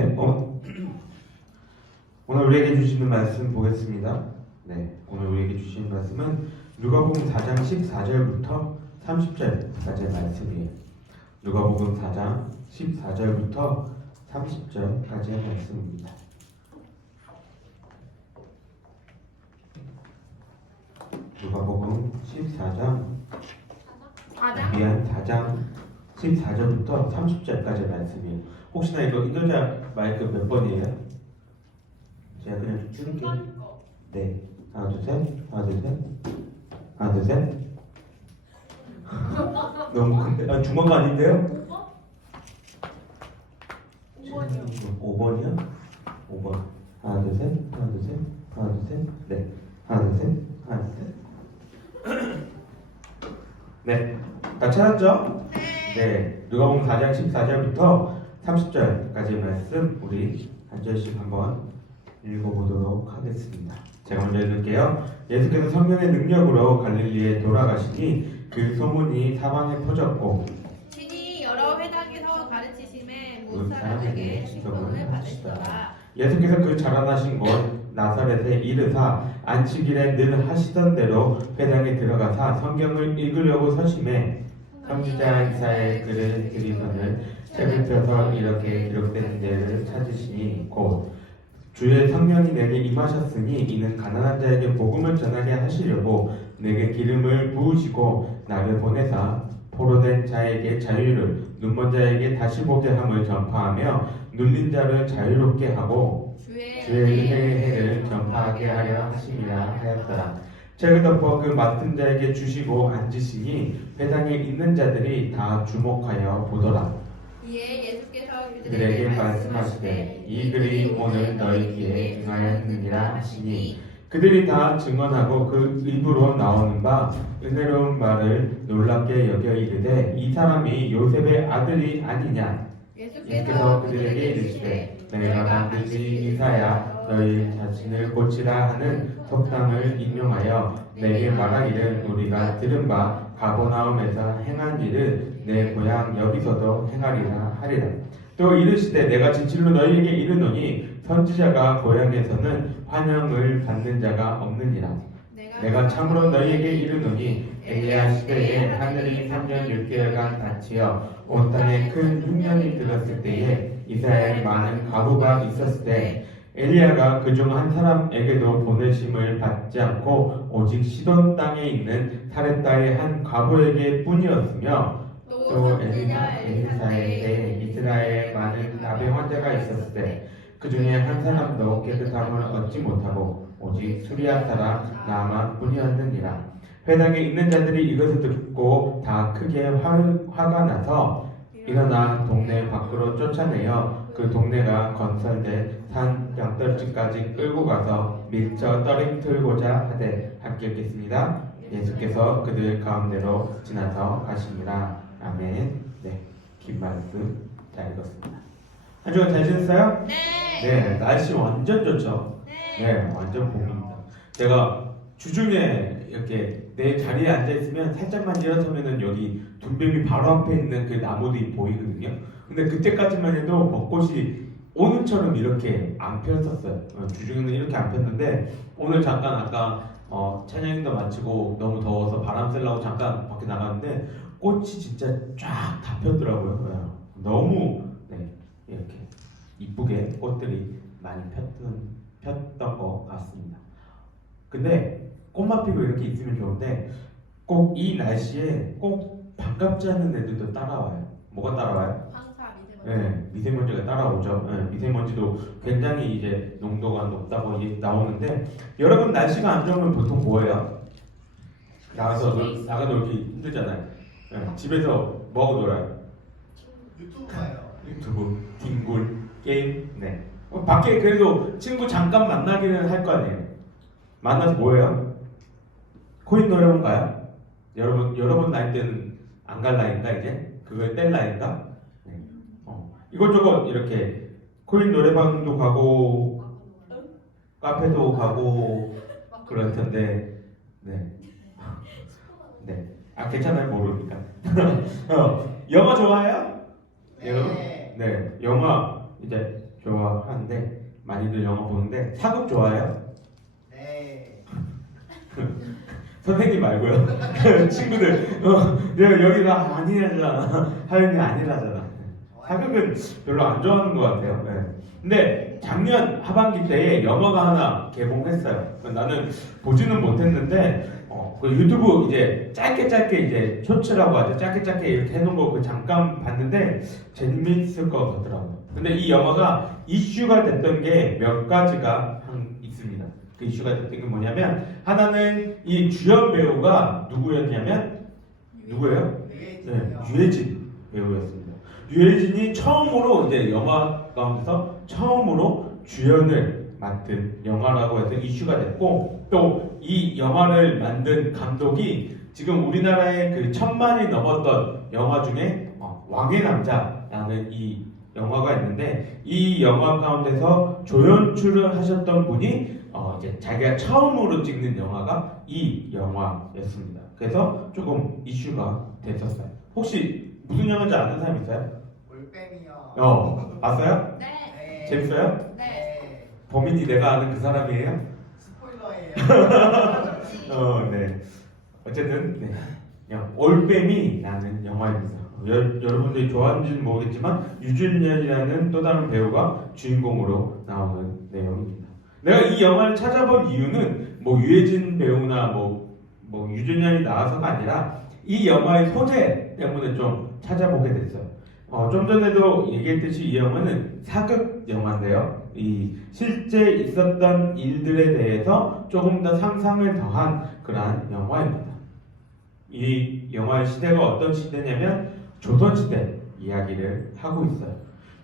네, 오늘 우리에게 주시는 말씀 보겠습니다. 네, 오늘 우리에게 주시는 말씀은 누가복음 4장 14절부터 30절까지의 말씀이에요. 누가복음 4장 14절부터 30절까지의 말씀입니다. 누가복음 4장 14절부터 30절까지의 말씀이에요. 혹시나 이거 인도자 마이크 몇 번이에요? 제가 그냥 줄게요. 네, 하나 둘 셋, 하나 둘 셋, 하나 둘 셋. 너무 큰데? 중간가 아닌데요? 5번이요? 5번. 하나 둘 셋, 하나 둘 셋, 하나 둘 셋, 네, 하나 둘 셋, 하나 둘 셋. 네, 다 찾았죠? 네, 누가복음 4장 14절부터 30절까지의 말씀 우리 한 절씩 한번 읽어보도록 하겠습니다. 제가 먼저 읽을게요. 예수께서 성령의 능력으로 갈릴리에 돌아가시니 그 소문이 사방에 퍼졌고 친히 여러 회당에서 가르치심에 못 사람에게 사람에게 신경을 받으시더라. 예수께서 그 자라나신 곳 나사렛에 이르사 안식일에 늘 하시던 대로 회당에 들어가사 성경을 읽으려고 서심해 선지자 이사야의 글을 들이서는 책을 펴서 이렇게 기록된 데를 찾으시니 곧 주의 성령이 내게 임하셨으니 이는 가난한 자에게 복음을 전하게 하시려고 내게 기름을 부으시고 나를 보내사 포로된 자에게 자유를 눈먼 자에게 다시 보게 함을 전파하며 눌린 자를 자유롭게 하고 주의 은혜의 해를 전파하게 하려 하심이라 하였더라. 책을 덮어 그 맡은 자에게 주시고 앉으시니 회당에 있는 자들이 다 주목하여 보더라. 이에 예수께서 그들에게 말씀하시되 이 글이 오늘 너희 귀에 등하였느니라 하시니 그들이 다 증언하고 그 입으로 나오는 바 은혜로운 말을 놀랍게 여겨 이르되 이 사람이 요셉의 아들이 아니냐. 예수께서 그들에게 이르시되 내가 반드시 이사야 너희 자신을 고치라 하는 속담을 인용하여 내게 말하기를 우리가 들은 바 가버나움에서 행한 일을 내 고향 여기서도 행하리라 하리라. 또 이르시되 내가 진실로 너희에게 이르노니 선지자가 고향에서는 환영을 받는 자가 없느니라. 내가 참으로 너희에게 이르노니 엘리야 시대에 하늘이 3년 6개월간 닫히어 온 땅에 큰 흉년이 들었을 때에 이스라엘에 많은 가부가 있었을 때 엘리야가 그중 한 사람에게도 보내심을 받지 않고 오직 시돈 땅에 있는 사렙다의 한 과부에게 뿐이었으며 또 엘리사에 이스라엘에 많은 나병 환자가 있었을 때 그 중에 한 사람도 깨끗함을 얻지 못하고 오직 수리아 사람 나만 뿐이었느니라. 회당에 있는 자들이 이것을 듣고 다 크게 화가 나서 일어나 동네 밖으로 쫓아내어 그 동네가 건설돼 산 양떨집까지 끌고 가서 밀쳐 떨어뜨리고자 하되 함께 읽겠습니다. 예수께서 그들 가운데로 지나서 가시니라. 아멘. 네, 긴 말씀 잘 읽었습니다. 한 주간 잘 지냈어요? 네, 날씨 완전 좋죠? 네, 완전 봄입니다. 제가 주중에 이렇게 내 자리에 앉아있으면 살짝만 일어서면은 여기 둔뱀이 바로 앞에 있는 그 나무들이 보이거든요. 근데 그때까지만 해도 벚꽃이 오늘처럼 이렇게 안 폈었어요. 주중에는 이렇게 안 폈는데 오늘 잠깐 아까 찬양인도 마치고 너무 더워서 바람 쐬려고 잠깐 밖에 나갔는데 꽃이 진짜 쫙 다 폈더라고요. 너무 이렇게 이쁘게 꽃들이 많이 폈던 것 같습니다. 근데 꽃만 피고 이렇게 있으면 좋은데 꼭 이 날씨에 꼭 반갑지 않은 애들도 따라와요. 뭐가 따라와요? 네, 미세먼지가 따라오죠. 네, 미세먼지도 굉장히 이제 농도가 높다고 나오는데 여러분 날씨가 안 좋으면 보통 뭐예요? 나가 놀기 힘들잖아요. 네, 집에서 뭐하고 놀아요? 유튜브, 뒹굴, 게임. 네. 밖에 그래도 친구 잠깐 만나기는 할 거 아니에요. 만나서 뭐예요? 코인 노래방 가요? 여러분 나이 때는 안 갈 나이인가 이제? 그걸 뗄 나이인가? 네. 이것저것 이렇게 코인 노래방도 가고 카페도 가고 그럴 텐데 네. 네. 괜찮아요. 모르니까. 영화 좋아해요? 여러분? 네. 영화 이제 좋아하는데 많이들 영화 보는데 사극 좋아해요? 네. 선생님 말고요. 친구들 내가 여기가 아니라잖아. 하연이 아니라잖아. 사극은 별로 안 좋아하는 것 같아요. 네. 근데 작년 하반기 때에 영화가 하나 개봉했어요. 나는 보지는 못했는데 그 유튜브 이제 짧게 이제 쇼츠라고 하죠. 짧게 이렇게 해놓은 거 그 잠깐 봤는데 재밌을 것 같더라고요. 근데 이 영화가 이슈가 됐던 게 몇 가지가 있습니다. 그 이슈가 됐던 게 뭐냐면 하나는 이 주연 배우가 누구였냐면 누구예요? 네, 유해진 배우였습니다. 유해진이 처음으로 이제 영화 가운데서 처음으로 주연을 맡은 영화라고 해서 이슈가 됐고 또 이 영화를 만든 감독이 지금 우리나라의 그 1000만이 넘었던 영화 중에 왕의 남자라는 이 영화가 있는데 이 영화 가운데서 조연출을 하셨던 분이 이제 자기가 처음으로 찍는 영화가 이 영화였습니다. 그래서 조금 이슈가 됐었어요. 혹시 무슨 영화인지 아는 사람 있어요? 올빼미요. 봤어요? 네. 네. 재밌어요? 네. 범인이 내가 아는 그 사람이에요? 스포일러예요. 네. 어쨌든 네. 그냥 올빼미라는 영화입니다. 여러분들이 좋아하는지는 모르겠지만 유준열이라는 또 다른 배우가 주인공으로 나오는 내용입니다. 내가 이 영화를 찾아본 이유는 뭐 유해진 배우나 뭐 유준열이 나와서가 아니라 이 영화의 소재 때문에 좀 찾아보게 됐어요. 좀 전에도 얘기했듯이 이 영화는 사극 영화인데요. 이 실제 있었던 일들에 대해서 조금 더 상상을 더한 그러한 영화입니다. 이 영화의 시대가 어떤 시대냐면 조선시대 이야기를 하고 있어요.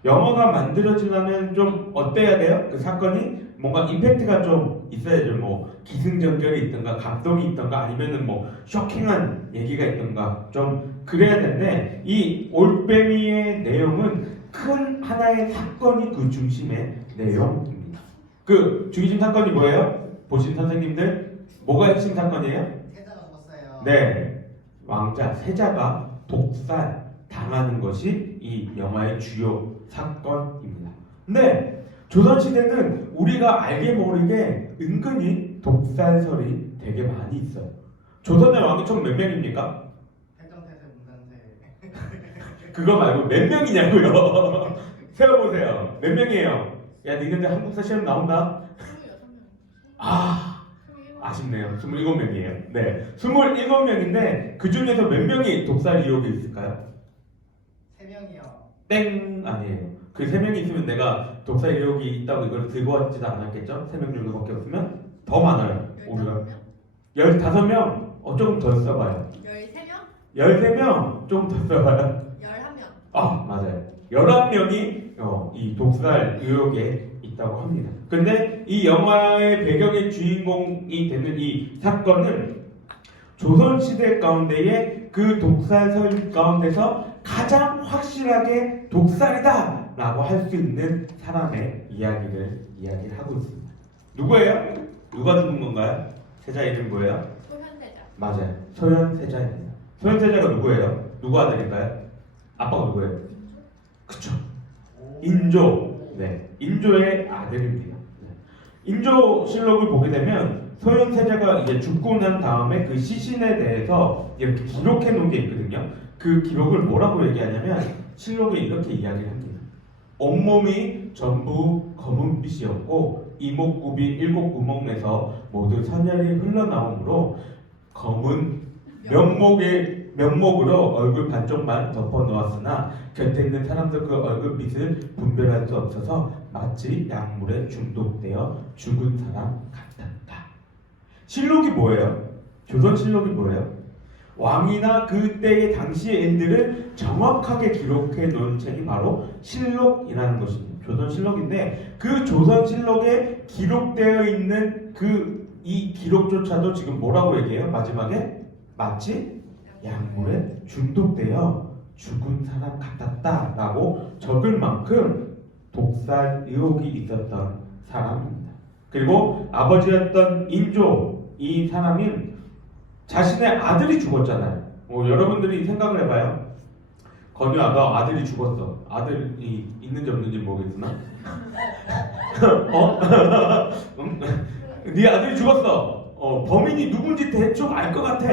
영화가 만들어지려면 좀 어때야 돼요? 그 사건이 뭔가 임팩트가 좀 있어야죠. 뭐 기승전결이 있던가 감동이 있던가 아니면은 뭐 쇼킹한 얘기가 있던가 좀 그래야 되는데 이 올빼미의 내용은 큰 하나의 사건이 그 중심의 내용입니다. 그 중심 사건이 뭐예요? 보신 선생님들 뭐가 핵심 사건이에요? 세자가 죽었어요. 네, 왕자 세자가 독살 당하는 것이 이 영화의 주요 사건입니다. 근데 조선시대는 우리가 알게 모르게 은근히 독살설이 되게 많이 있어요. 조선의 왕이 총 몇 명입니까? 태정태세 문단세. 그거 말고 몇 명이냐고요? 세어보세요. 몇 명이에요? 야, 니네들 한국사 시험 나온다? 26명. 아쉽네요. 27명이에요. 네, 27명인데 그 중에서 몇 명이 독살 의혹이 있을까요? 3명이요. 땡 아니에요. 그 3명이 있으면 내가 독살 의혹이 있다고 이걸 들고 왔지도 않았겠죠? 3명 정도밖에 없으면 더 많아요. 우리가 15명? 조금 더 써봐요. 13명? 13명? 조금 더 써봐요. 11명. 맞아요. 11명이 이 독살 의혹에 있다고 합니다. 근데 이 영화의 배경의 주인공이 되는 이 사건은 조선시대 가운데의 그 독살설 가운데서 가장 확실하게 독살이다 라고 할 수 있는 사람의 이야기를 하고 있습니다. 누구예요? 누가 죽은 건가요? 세자 이름 뭐예요? 소현대자. 맞아요. 소현세자입니다. 소현세자가 누구예요? 누구 아들일까요? 아빠가 누구예요? 그쵸. 인조. 네. 인조의 아들입니다. 네. 인조실록을 보게 되면 소현세자가 이제 죽고 난 다음에 그 시신에 대해서 이렇게 기록해 놓은 게 있거든요. 그 기록을 뭐라고 얘기하냐면 실록에 이렇게 이야기를 합니다. 온몸이 전부 검은빛이었고 이목구비 7구멍에서 모두 선혈이 흘러나오므로 검은 면목으로 얼굴 반쪽만 덮어 놓았으나 곁에 있는 사람들 그 얼굴빛을 분별할 수 없어서 마치 약물에 중독되어 죽은 사람 같았다. 실록이 뭐예요? 조선실록이 뭐예요? 왕이나 그때의 당시의 일들을 정확하게 기록해 놓은 책이 바로 실록이라는 것입니다. 조선실록인데 그 조선실록에 기록되어 있는 이 기록조차도 지금 뭐라고 얘기해요? 마지막에 마치 약물에 중독되어 죽은 사람 같았다라고 적을 만큼 독살 의혹이 있었던 사람입니다. 그리고 아버지였던 인조 이 사람은 자신의 아들이 죽었잖아요. 여러분들이 생각을 해봐요. 건우야, 너 아들이 죽었어. 아들이 있는지 없는지 모르겠으나? 어? 응? 네 아들이 죽었어. 범인이 누군지 대충 알 것 같아.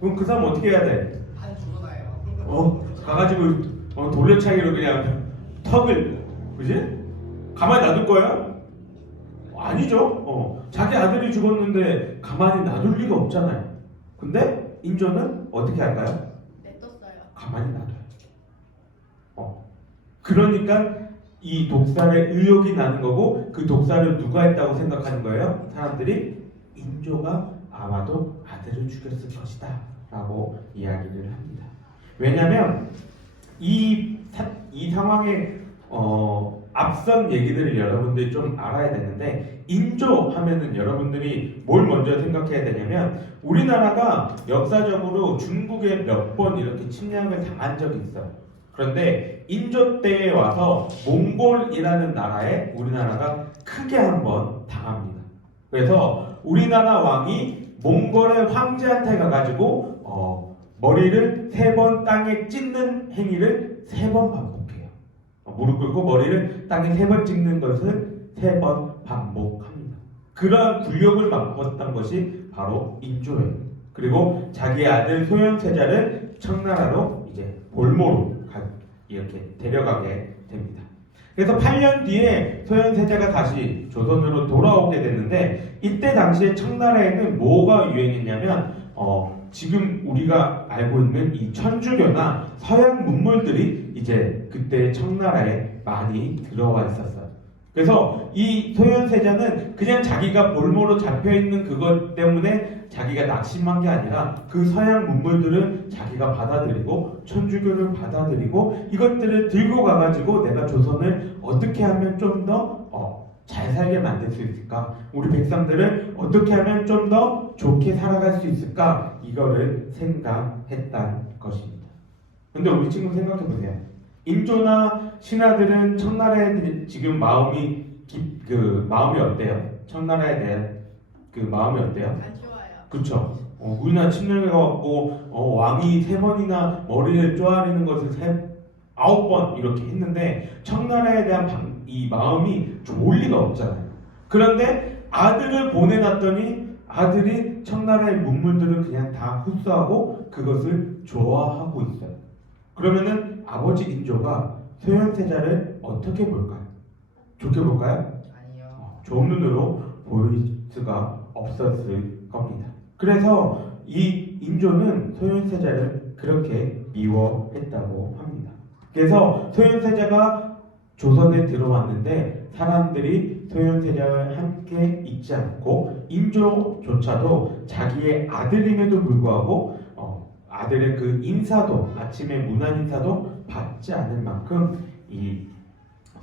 그럼 그 사람 어떻게 해야 돼? 한 죽어나요. 가가지고 돌려차기로 그냥 턱을, 그지? 가만히 놔둘 거야? 아니죠. 자기 아들이 죽었는데 가만히 놔둘 리가 없잖아요. 근데 인조는 어떻게 할까요? 냅뒀어요. 가만히 놔둬요. 그러니까 이 독살의 의혹이 나는 거고, 그 독살을 누가 했다고 생각하는 거예요? 사람들이 인조가 아마도 아들을 죽였을 것이다 라고 이야기를 합니다. 왜냐하면 이 상황에 앞선 얘기들을 여러분들이 좀 알아야 되는데, 인조 하면은 여러분들이 뭘 먼저 생각해야 되냐면, 우리나라가 역사적으로 중국에 몇 번 이렇게 침략을 당한 적이 있어요. 그런데 인조 때에 와서 몽골이라는 나라에 우리나라가 크게 한번 당합니다. 그래서 우리나라 왕이 몽골의 황제한테 가가지고 머리를 3번 땅에 찢는 행위를 3번 반복해요. 무릎 꿇고 머리를 땅에 3번 찍는 것을 3번 반복합니다. 그러한 굴욕을 맛봤던 것이 바로 인조예요. 그리고 자기 아들 소현세자를 청나라로 이제 볼모로 이렇게 데려가게 됩니다. 그래서 8년 뒤에 소현세자가 다시 조선으로 돌아오게 됐는데, 이때 당시에 청나라에는 뭐가 유행했냐면 지금 우리가 알고 있는 이 천주교나 서양 문물들이 이제 그때 청나라에 많이 들어와 있었어요. 그래서 이 소현세자는 그냥 자기가 볼모로 잡혀있는 그것 때문에 자기가 낙심한 게 아니라, 그 서양 문물들을 자기가 받아들이고 천주교를 받아들이고 이것들을 들고 가가지고 내가 조선을 어떻게 하면 좀 더 잘 살게 만들 수 있을까, 우리 백성들을 어떻게 하면 좀 더 좋게 살아갈 수 있을까, 이거를 생각했다는 것입니다. 근데 우리 친구 생각해 보세요. 인조나 신하들은 청나라에 지금 마음이 어때요? 청나라에 대한 그 마음이 어때요? 안 좋아요. 그쵸? 우리나라 침략해갖고 왕이 3번이나 머리를 쪼아리는 것을 9번 이렇게 했는데, 청나라에 대한 이 마음이 좋을 리가 없잖아요. 그런데 아들을 보내놨더니 아들이 청나라의 문물들을 그냥 다 흡수하고 그것을 좋아하고 있어요. 그러면은 아버지 인조가 소현세자를 어떻게 볼까요? 좋게 볼까요? 아니요. 좋은 눈으로 보일 수가 없었을 겁니다. 그래서 이 인조는 소현세자를 그렇게 미워했다고 합니다. 그래서 소현세자가 조선에 들어왔는데 사람들이 소현세자와 함께 있지 않고, 인조조차도 자기의 아들임에도 불구하고 아들의 그 인사도, 아침의 문안 인사도 받지 않을 만큼 이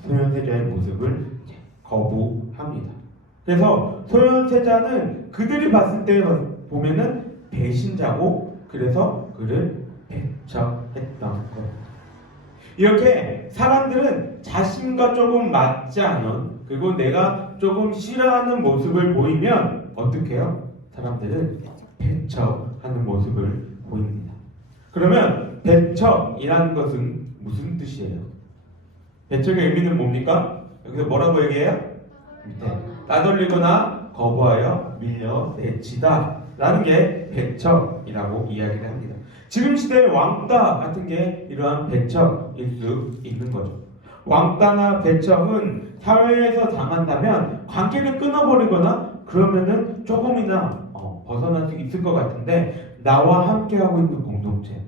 소현세자의 모습을 거부합니다. 그래서 소현세자는 그들이 봤을 때 보면은 배신자고, 그래서 그를 배척했던 겁니다. 이렇게 사람들은 자신과 조금 맞지 않은, 그리고 내가 조금 싫어하는 모습을 보이면 어떻게 해요? 사람들은 배척하는 모습을 보입니다. 그러면 배척이라는 것은 무슨 뜻이에요? 배척의 의미는 뭡니까? 여기서 뭐라고 얘기해요? 따돌리거나 거부하여 밀려내치다 라는 게 배척이라고 이야기를 합니다. 지금 시대의 왕따 같은 게 이러한 배척일 수 있는 거죠. 왕따나 배척은 사회에서 당한다면 관계를 끊어버리거나 그러면은 조금이나 벗어날 수 있을 것 같은데, 나와 함께하고 있는 공동체,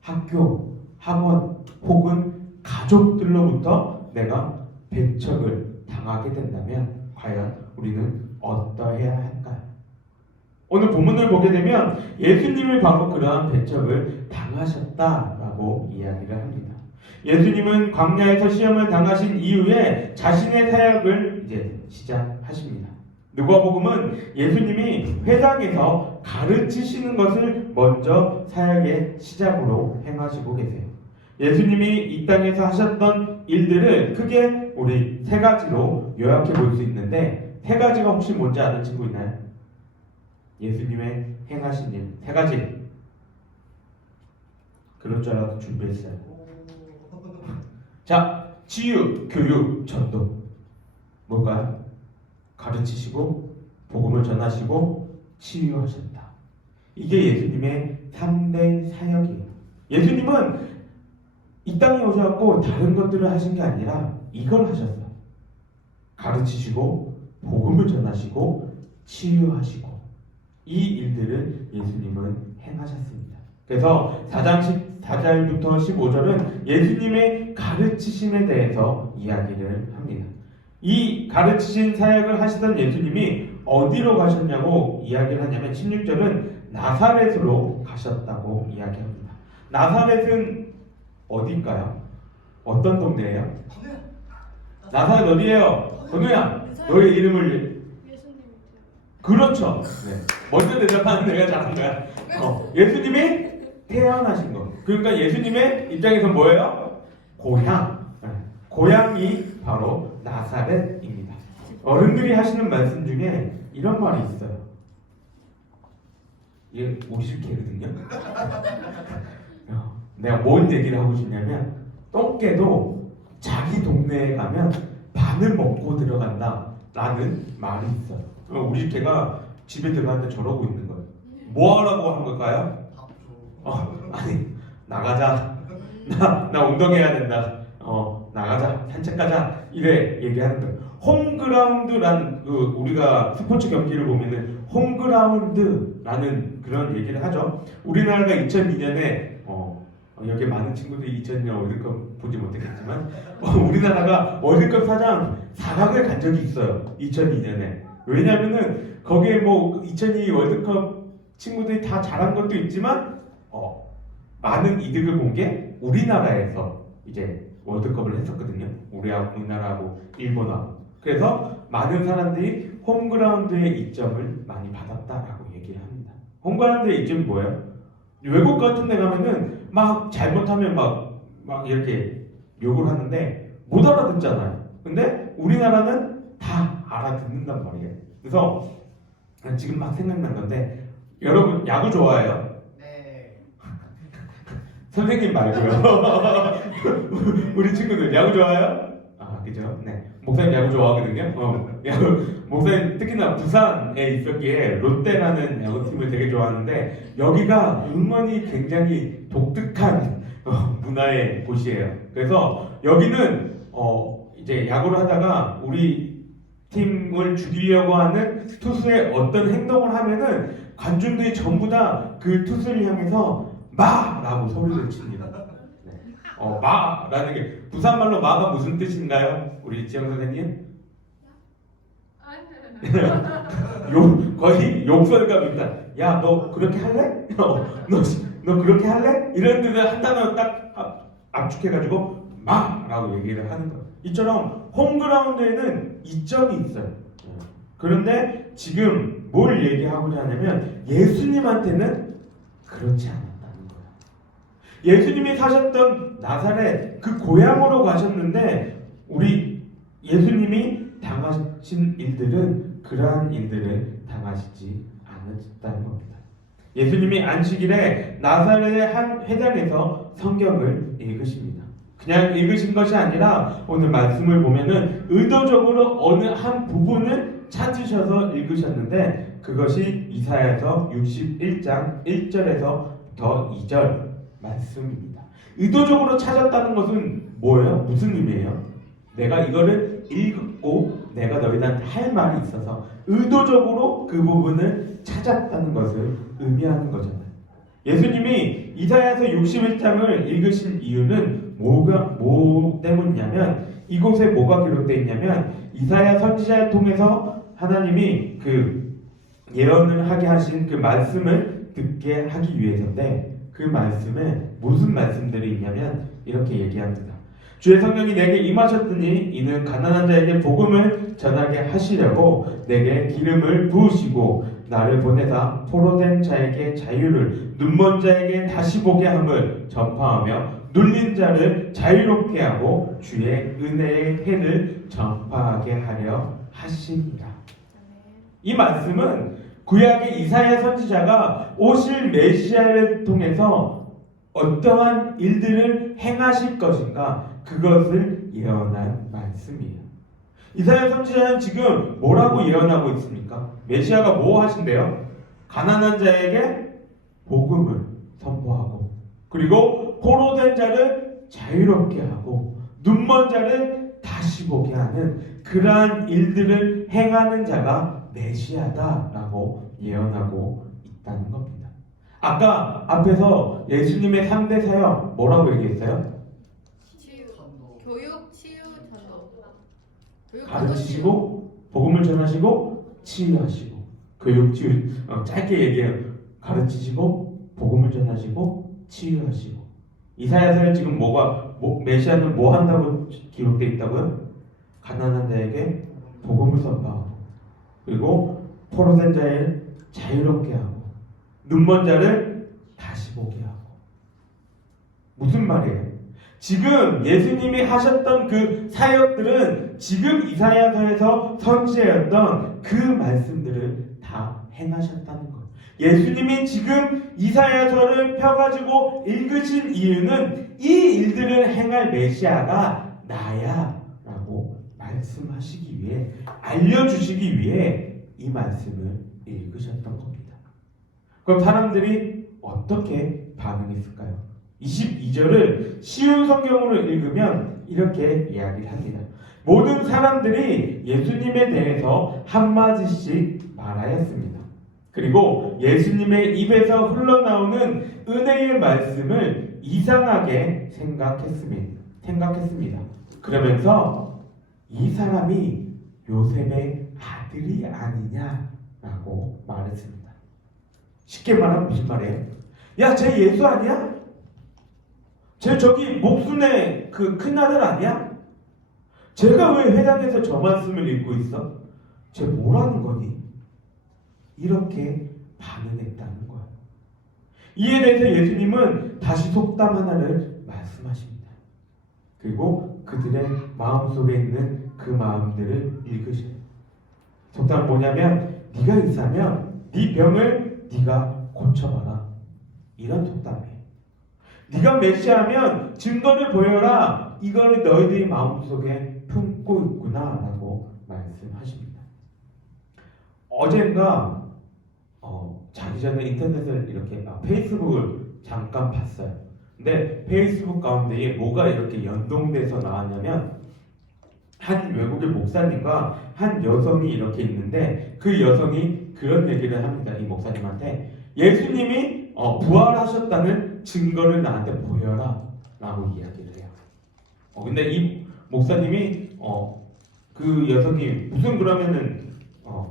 학교, 학원 혹은 가족들로부터 내가 배척을 당하게 된다면 과연 우리는 어떠해야 할까요? 오늘 본문을 보게 되면 예수님이 바로 그러한 배척을 당하셨다라고 이야기를 합니다. 예수님은 광야에서 시험을 당하신 이후에 자신의 사역을 이제 시작하십니다. 누가복음은 예수님이 회당에서 가르치시는 것을 먼저 사역의 시작으로 행하시고 계세요. 예수님이 이 땅에서 하셨던 일들을 크게 우리 3가지로 요약해 볼 수 있는데, 3가지가 혹시 뭔지 아는 친구 있나요? 예수님의 행하신 일 3가지. 그럴 줄 알아서 준비했어요. 자, 치유, 교육, 전도. 뭘까요? 가르치시고 복음을 전하시고 치유하셨다. 이게 예수님의 3대 사역이에요. 예수님은 이 땅에 오셔갖고 다른 것들을 하신 게 아니라 이걸 하셨어요. 가르치시고 복음을 전하시고 치유하시고 이 일들을 예수님은 행하셨습니다. 그래서 4장 14절부터 15절은 예수님의 가르치심에 대해서 이야기를 합니다. 이 가르치신 사역을 하시던 예수님이 어디로 가셨냐고 이야기를 하냐면 16절은 나사렛으로 가셨다고 이야기합니다. 나사렛은 어디일까요? 어떤 동네예요? 나사렛 어디예요? 건우야, 너의 이름을 그렇죠. 네. 먼저 대답하는 내가 잘한 거야. 예수님이 태어나신 거. 그러니까 예수님의 입장에서 뭐예요? 고향. 네. 고향이 바로 나사렛입니다. 어른들이 하시는 말씀 중에 이런 말이 있어요. 이게 50개거든요. 내가 뭔 얘기를 하고 싶냐면 똥개도 자기 동네에 가면 밥을 먹고 들어간다 라는 말이 있어요. 우리 집 개가 집에 들어갔는데 저러고 있는 거예요. 뭐 하라고 한 걸까요? 아니 나가자. 나 운동해야 된다. 나가자. 산책 가자. 이래 얘기하는 거예요. 홈그라운드라는 우리가 스포츠 경기를 보면은 홈그라운드라는 그런 얘기를 하죠. 우리나라가 2002년에 여기 많은 친구들이 2002년 월드컵 보지 못했겠지만 우리나라가 월드컵 사장 4강을 간 적이 있어요. 2002년에. 왜냐면은 거기에 뭐 2002 월드컵 친구들이 다 잘한 것도 있지만 많은 이득을 본 게 우리나라에서 이제 월드컵을 했었거든요. 우리나라하고 일본하고. 그래서 많은 사람들이 홈그라운드의 이점을 많이 받았다라고 얘기를 합니다. 홈그라운드의 이점이 뭐예요? 외국 같은 데 가면은 막 잘못하면 막 이렇게 욕을 하는데 못 알아듣잖아요. 근데 우리나라는 다 알아듣는단 말이에요. 그래서 지금 막 생각난 건데 여러분 야구 좋아해요? 네. 선생님 말고요. 우리 친구들 야구 좋아해요? 그죠? 네. 목사님 야구 좋아하거든요. 목사님 특히나 부산에 있었기에 롯데라는 야구팀을 되게 좋아하는데 여기가 응원이 굉장히 독특한 문화의 곳이에요. 그래서 여기는 이제 야구를 하다가 우리 팀을 죽이려고 하는 투수의 어떤 행동을 하면은 관중들이 전부 다 그 투수를 향해서 마라고 소리를 칩니다. 네. 마라는 게 부산말로 마가 무슨 뜻인가요? 우리 지영 선생님? 거의 욕설감입니다. 야, 너 그렇게 할래? 너 그렇게 할래? 이런 뜻을 한 단어 딱 압축해가지고 마라고 얘기를 하는 거예요. 이처럼 홈그라운드에는 이점이 있어요. 그런데 지금 뭘 얘기하고자 하냐면 예수님한테는 그렇지 않았다는 거예요. 예수님이 사셨던 나사렛 그 고향으로 가셨는데 우리 예수님이 당하신 일들은 그러한 일들을 당하시지 않았다는 겁니다. 예수님이 안식일에 나사렛의 한 회당에서 성경을 읽으십니다. 그냥 읽으신 것이 아니라 오늘 말씀을 보면은 의도적으로 어느 한 부분을 찾으셔서 읽으셨는데 그것이 이사야서 61장 1절에서부터 2절 말씀입니다. 의도적으로 찾았다는 것은 뭐예요? 무슨 의미예요? 내가 이거를 읽고 내가 너희한테 할 말이 있어서 의도적으로 그 부분을 찾았다는 것을 의미하는 거잖아요. 예수님이 이사야서 61장을 읽으신 이유는 뭐 때문이냐면 이곳에 뭐가 기록되어 있냐면 이사야 선지자를 통해서 하나님이 그 예언을 하게 하신 그 말씀을 듣게 하기 위해서인데 그 말씀에 무슨 말씀들이 있냐면 이렇게 얘기합니다. 주의 성령이 내게 임하셨더니 이는 가난한 자에게 복음을 전하게 하시려고 내게 기름을 부으시고 나를 보내사 포로된 자에게 자유를 눈먼 자에게 다시 보게 함을 전파하며 눌린 자를 자유롭게 하고 주의 은혜의 해를 전파하게 하려 하십니다. 이 말씀은 구약의 이사야 선지자가 오실 메시아를 통해서 어떠한 일들을 것을 행하실 것인가 그것을 예언한 말씀이에요. 이사야 선지자는 지금 뭐라고 예언하고 있습니까? 메시아가 뭐 하신대요? 가난한 자에게 복음을 선포하고 그리고 포로된 자를 자유롭게 하고 눈먼 자를 다시 보게 하는 그러한 일들을 행하는 자가 메시아다라고 예언하고 있다는 겁니다. 아까 앞에서 예수님의 3대 사역 뭐라고 얘기했어요? 치유, 교육, 치유, 전도. 교육, 가르치시고 복음을 전하시고 치유하시고 교육 치유 짧게 얘기해요. 가르치시고 복음을 전하시고 치유하시고 이사야서에 지금 메시아는 뭐 한다고 기록되어 있다고요? 가난한 자에게 복음을 선포하고 그리고 포로된 자를 자유롭게 하고 눈먼 자를 다시 보게 하고 무슨 말이에요? 지금 예수님이 하셨던 그 사역들은 지금 이사야서에서 선지자였던 그 말씀들을 다 행하셨다는 거예요. 예수님이 지금 이사야서를 펴가지고 읽으신 이유는 이 일들을 행할 메시아가 나야 라고 말씀하시기 위해 알려주시기 위해 이 말씀을 읽으셨던 겁니다. 그럼 사람들이 어떻게 반응했을까요? 22절을 쉬운 성경으로 읽으면 이렇게 이야기를 합니다. 모든 사람들이 예수님에 대해서 한마디씩 말하였습니다. 그리고 예수님의 입에서 흘러나오는 은혜의 말씀을 이상하게 생각했습니다. 그러면서 이 사람이 요셉의 아들이 아니냐라고 말했습니다. 쉽게 말하면 무슨 말이에요? 야, 쟤 예수 아니야? 쟤 저기 목순의 그 큰아들 아니야? 쟤가 왜 회당에서 저 말씀을 읽고 있어? 쟤 뭐라는 거니? 이렇게 반응했다는 거예요. 이에 대해서 예수님은 다시 속담 하나를 말씀하십니다. 그리고 그들의 마음속에 있는 그 마음들을 읽으셔요. 속담은 뭐냐면 네가 의사면 네 병을 네가 고쳐봐라. 이런 속담이에요. 네가 메시아면 증거를 보여라. 이거를 너희들이 마음속에 품고 있구나 라고 말씀하십니다. 어젠가 자기 전에 인터넷을 이렇게 페이스북을 잠깐 봤어요. 근데 페이스북 가운데에 뭐가 이렇게 연동돼서 나왔냐면 한 외국의 목사님과 한 여성이 이렇게 있는데 그 여성이 그런 얘기를 합니다. 이 목사님한테 예수님이 부활하셨다는 증거를 나한테 보여라 라고 이야기를 해요. 근데 이 목사님이 그 여성이 무슨 그러면은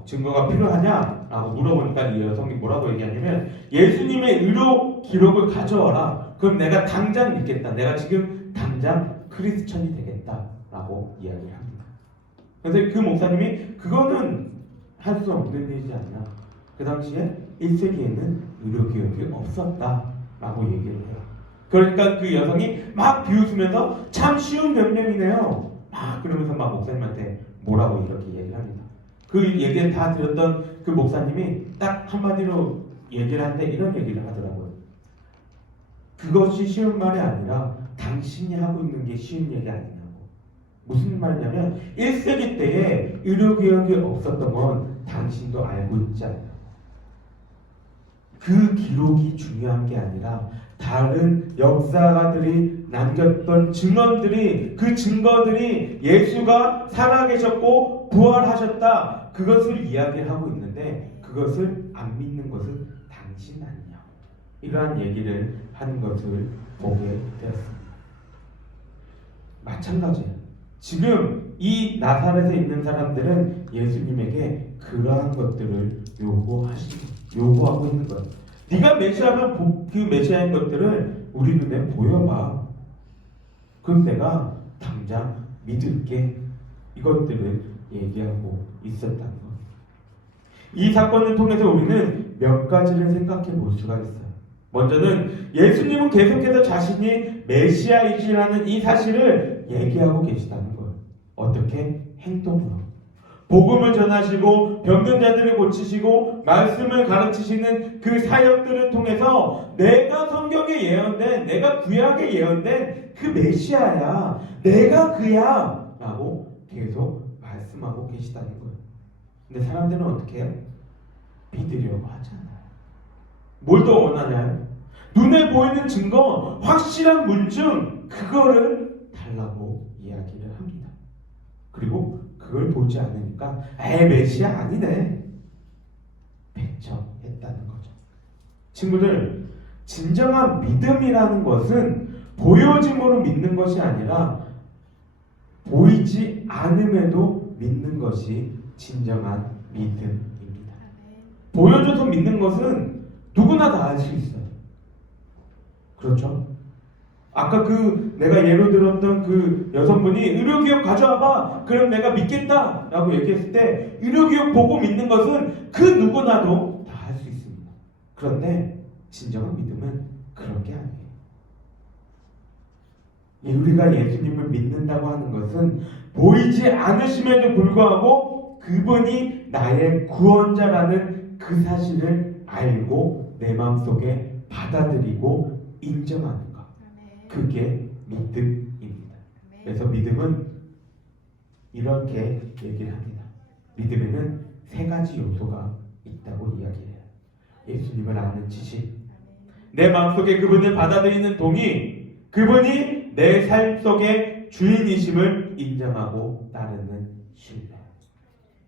증거가 필요하냐? 라고 물어보니까 이 여성이 뭐라고 얘기하냐면 예수님의 의료 기록을 가져와라. 그럼 내가 당장 믿겠다. 내가 지금 당장 크리스천이 되겠다. 라고 이야기를 합니다. 그래서 그 목사님이 그거는 할 수 없는 일이지 않나. 그 당시에 1세기에는 의료 기록이 없었다. 라고 얘기를 해요. 그러니까 그 여성이 막 비웃으면서 참 쉬운 변명이네요. 막 그러면서 막 목사님한테 뭐라고 이렇게 얘기를 합니다. 그 얘기를 다 들었던 그 목사님이 딱 한마디로 얘기를 하는데 이런 얘기를 하더라고요. 그것이 쉬운 말이 아니라 당신이 하고 있는 게 쉬운 얘기 아니냐고. 무슨 말이냐면 1세기 때에 의료기억이 없었던 건 당신도 알고 있지 않냐. 그 기록이 중요한 게 아니라 다른 역사가들이 남겼던 증언들이 그 증거들이 예수가 살아계셨고 부활하셨다 그것을 이야기하고 있는데 그것을 안 믿는 것은 당신 아니냐 이러한 얘기를 하는 것을 보게 되었습니다. 마찬가지예요. 지금 이 나사렛에 있는 사람들은 예수님에게 그러한 것들을 요구하고 있는 거예요. 네가 메시아면 그 메시아인 것들을 우리 눈에 보여봐. 그럼 내가 당장 믿을게. 이것들을 얘기하고 있었다는 거예요. 이 사건을 통해서 우리는 몇 가지를 생각해 볼 수가 있어요. 먼저는 예수님은 계속해서 자신이 메시아이시라는 이 사실을 얘기하고 계시다는 거예요. 어떻게? 행동으로. 복음을 전하시고 병든 자들을 고치시고 말씀을 가르치시는 그 사역들을 통해서 내가 성경에 예언된, 내가 구약에 예언된 그 메시아야, 내가 그야 라고 계속 말씀하고 계시다는 거예요. 근데 사람들은 어떻게 해요? 믿으려고 하잖아요. 뭘 더 원하냐요? 눈에 보이는 증거, 확실한 물증, 그거를 달라고 이야기를 합니다. 그리고 그걸 보지 않으니까 메시아 아니네, 배척했다는 거죠. 친구들, 진정한 믿음이라는 것은 보여짐으로 믿는 것이 아니라 보이지 않음에도 믿는 것이 진정한 믿음입니다. 보여줘서 믿는 것은 누구나 다 할 수 있어요. 그렇죠? 아까 내가 예로 들었던 그 여성분이 의료기록 가져와봐, 그럼 내가 믿겠다 라고 얘기했을 때 의료기록 보고 믿는 것은 그 누구나도 다 할 수 있습니다. 그런데 진정한 믿음은 그런 게 아니에요. 우리가 예수님을 믿는다고 하는 것은 보이지 않으심에도 불구하고 그분이 나의 구원자라는 그 사실을 알고 내 마음속에 받아들이고 인정하는 것, 그게 믿음입니다. 그래서 믿음은 이렇게 얘기를 합니다. 믿음에는 세 가지 요소가 있다고 이야기해요. 예수님을 아는 지식, 내 마음속에 그분을 받아들이는 동의, 그분이 내 삶 속의 주인이심을 인정하고 따르는 신뢰.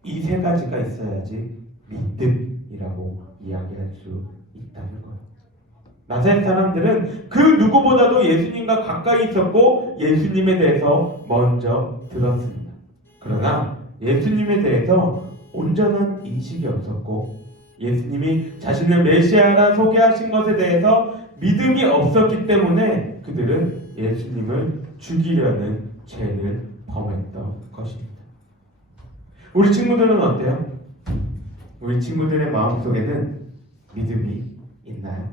이 세 가지가 있어야지 믿음이라고 이야기할 수 있다는 거예요. 나사렛 사람들은 그 누구보다도 예수님과 가까이 있었고 예수님에 대해서 먼저 들었습니다. 그러나 예수님에 대해서 온전한 인식이 없었고 예수님이 자신을 메시아라 소개하신 것에 대해서 믿음이 없었기 때문에 그들은 예수님을 죽이려는 죄를 범했던 것입니다. 우리 친구들은 어때요? 우리 친구들의 마음속에는 믿음이 있나요?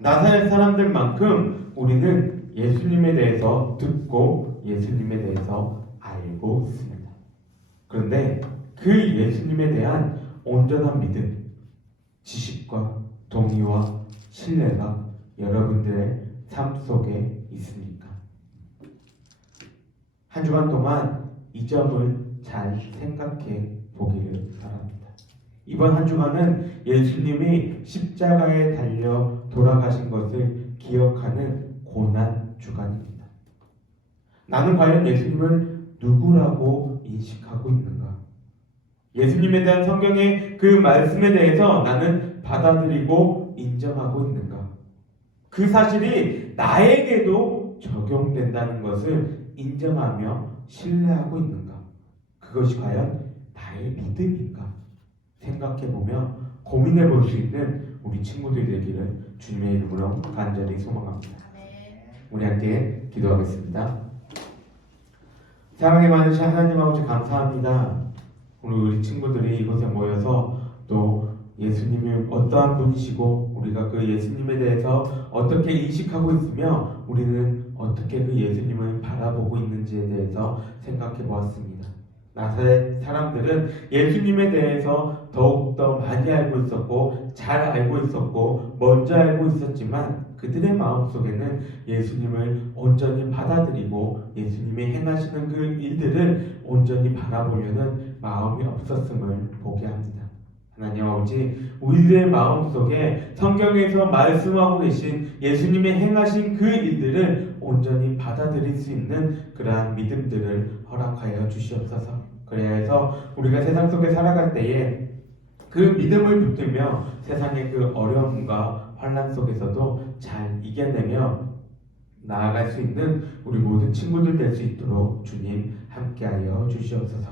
나사렛 사람들만큼 우리는 예수님에 대해서 듣고 예수님에 대해서 알고 있습니다. 그런데 그 예수님에 대한 온전한 믿음, 지식과 동의와 신뢰가 여러분들의 삶 속에 있습니까? 한 주간 동안 이 점을 잘 생각해 보기를 바랍니다. 이번 한 주간은 예수님이 십자가에 달려 돌아가신 것을 기억하는 고난 주간입니다. 나는 과연 예수님을 누구라고 인식하고 있는가? 예수님에 대한 성경의 그 말씀에 대해서 나는 받아들이고 인정하고 있는가? 그 사실이 나에게도 적용된다는 것을 인정하며 신뢰하고 있는가? 그것이 과연 나의 믿음인가? 생각해보며 고민해볼 수 있는 우리 친구들이 되기를 주님의 이름으로 간절히 소망합니다. 우리 함께 기도하겠습니다. 사랑에 많으신 하나님 아버지 감사합니다. 오늘 우리 친구들이 이곳에 모여서 또 예수님이 어떠한 분이시고 우리가 그 예수님에 대해서 어떻게 인식하고 있으며 우리는 어떻게 그 예수님을 바라보고 있는지에 대해서 생각해 보았습니다. 나사렛 사람들은 예수님에 대해서 더욱더 많이 알고 있었고 잘 알고 있었고 먼저 알고 있었지만 그들의 마음속에는 예수님을 온전히 받아들이고 예수님이 행하시는 그 일들을 온전히 바라보려는 마음이 없었음을 보게 합니다. 하나님 아버지, 우리들의 마음속에 성경에서 말씀하고 계신 예수님이 행하신 그 일들을 온전히 받아들일 수 있는 그러한 믿음들을 허락하여 주시옵소서. 그래야 해서 우리가 세상 속에 살아갈 때에 그 믿음을 붙들며 세상의 그 어려움과 환난 속에서도 잘 이겨내며 나아갈 수 있는 우리 모든 친구들 될 수 있도록 주님 함께하여 주시옵소서.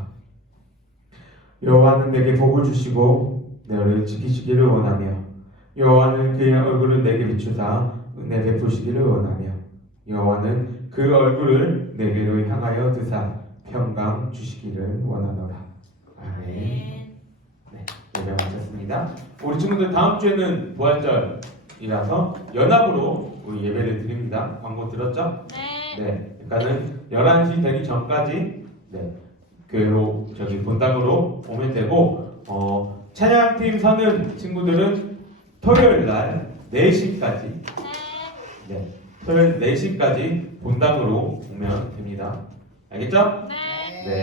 여호와는 내게 복을 주시고 너를 지키시기를 원하며 여호와는 그의 얼굴을 내게 비추사 은혜 베푸시기를 원하며 여호와는 그 얼굴을 내게로 향하여 드사 평강 주시기를 원하노라. 아멘. 네, 예배 마쳤습니다. 우리 친구들 다음 주에는 부활절이라서 연합으로 우리 예배를 드립니다. 광고 들었죠? 네. 네, 그러니까는 11시 되기 전까지 교회로 저기 본당으로 오면 되고 찬양팀 서는 친구들은 토요일 날 4시까지 네, 토요일 4시까지 본당으로 오면 됩니다. 알겠죠? 네. 네.